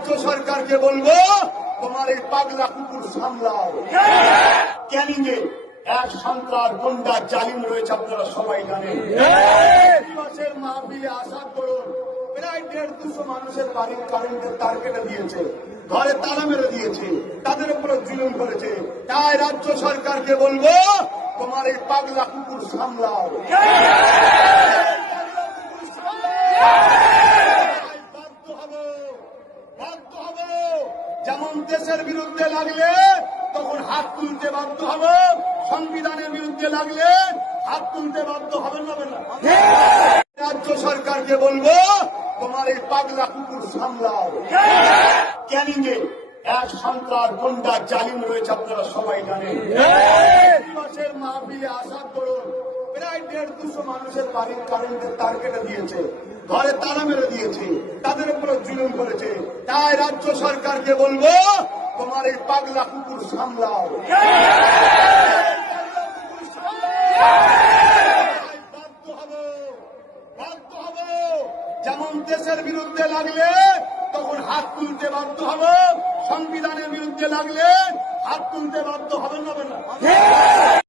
রাজ্য সরকারকে বলব, তোমার এই পাগলা কুকুর সামলাও। ক্যানিংয়ে এক সন্ত্রাস গুন্ডা জালিম রয়েছে, আপনারা সবাই জানেন। মাসের মাহফিলে আসার পরও প্রায় দেড় দুশো মানুষের বাড়ির কারেন্টের তার কেটে দিয়েছে, ঘরে তালা মেরে দিয়েছে, তাদের উপরে জুলুম করেছে। তাই রাজ্য সরকারকে বলব, তোমার এই পাগলা কুকুর সামলাও বাধ্য হব বাধ্য হব যেমন দেশের বিরুদ্ধে লাগলে তখন হাত তুলতে বাধ্য হব, সংবিধানের বিরুদ্ধে লাগলে হাত তুলতে বাধ্য হবেন না রাজ্য সরকারকে বলব, তোমার এই পাগলা কুকুর সামলাও। ক্যানিংয়ে এক সন্ত্রাস গুন্ডা জালিম রয়েছে, আপনারা সবাই জানেন। মাহফিলে আসার পরও প্রায় দেড় দুশো মানুষের বাড়ির কারেন্টের দিয়েছে। ঘরে মেরে দিয়েছে। তাদের উপরে জুলুম করেছে। তাই রাজ্য সরকারকে বলব, তোমার এই পাগলা কুকুর সামলাও। হব হব যেমন দেশের বিরুদ্ধে লাগলে তখন হাত তুলতে বাধ্য হব, সংবিধানের বিরুদ্ধে লাগলে হাত তুলতে বাধ্য হবেন না।